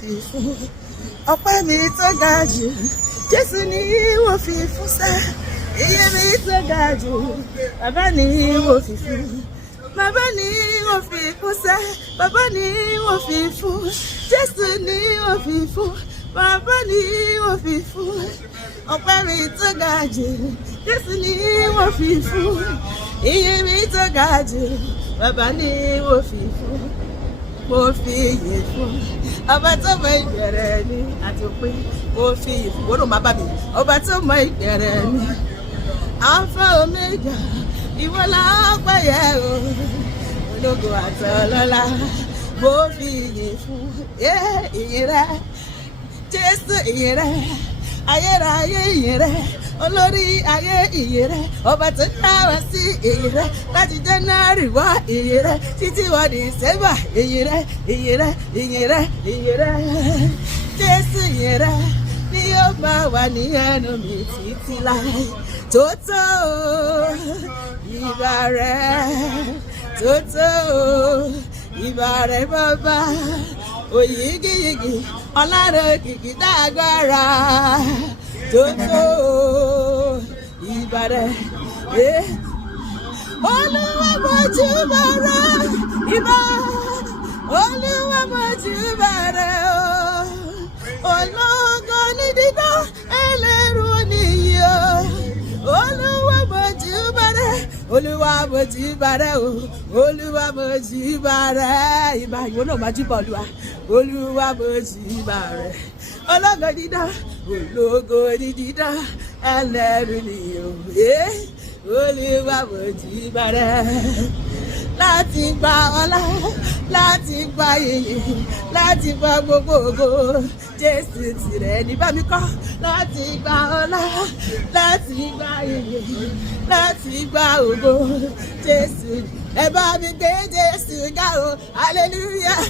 fi fún ọpẹ́ mi tó ga jù Jésù ni wọ́n fi fún sẹ́ iye mi tó ga jù bàbá ni wọ́n fi fún bàbá ni wọ́n fi fún sẹ́ bàbá ni wọ́n fi fún Jésù ni wọ́n fi fún bàbá ni wọ́n fi fún ọpẹ́ mi tó ga jù Jésù ni wọ́n fi fún iye mi tó ga jù bàbá ni wọ́n fi fún mo fi iyè fún ọba tó mọ ìbẹ̀rẹ̀ ni àti òpin mo fi iyè fún wọ́n ló máa bá mi ọba tó mọ ìbẹ̀rẹ̀ ni Alpha Omega ìwọ la ọpẹ́ yẹ o ológo àtọlọ́lá mo fi iyè fún ìyìn rẹ Jésù ìyìn rẹ ayérayé ìyìn rẹ olórí ayé ìyìn rẹ ọba tó dá wa sí ìyìn rẹ láti January wá ìyìn rẹ títí wọ December ìyìn rẹ ìyìn rẹ ìyìn rẹ ìyìn rẹ Jésù ìyìn rẹ ni yóò máa wà ní ẹnu mi títí láé tó tó ìbà rẹ tó tó ìbà rẹ bàbá òyìgìyìgì ọlọ́run kìkì dágbára tó tó ìbà rẹ Olúwa mojúbà rẹ ìbà Olúwa mojúbà rẹ ológo ní dídán ẹlẹ́rù nìyí Olúwa mojúbà rẹ Olúwa mojúbà rẹ Olúwa mojúbà rẹ ìbà ìwọ náà máa júbà Olúwa mojúbà rẹ ológo ní dídán ẹlẹ́rù nìyí Olúwa mojúbà rẹ láti gba ọlá láti gba ìyìn láti gba gbogbo ògo Jésù tìrẹ ní bá mi kọ́ láti gba ọlá láti gba ìyìn láti gba ògo Jésù ẹ bá mi gbé Jésù ga o hallelujah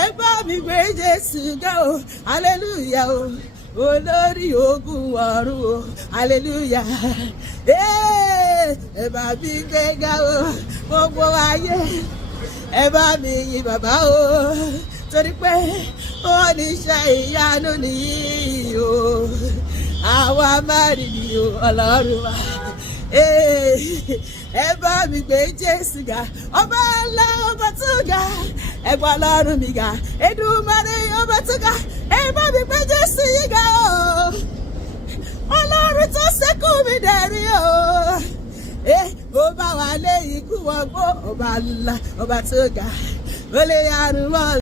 ẹ bá mi gbé Jésù ga o hallelujah o olórí ogun ọ̀run o hallelujah ẹ bá mi gbé ga o gbogbo ayé ẹ bá mi yìn bàbá o torí pé oníṣẹ́ ìyanu nìyí o àwa máa rí ni o ọlọ́run wa ẹ bá mi gbé Jésù ga ọba ńlá ọba tó ga ẹ gbọ́ ọlọ́run mi ga Èdùmàrè ọba tó ga ẹ bá mi gbé Jésù yìí ga o ọlọ́run tó ṣẹ́kù mi dẹ̀rí o ó bá wa lé ikú wọgbó ọba ńlá ọba tó ga ó lè yàrá wọn.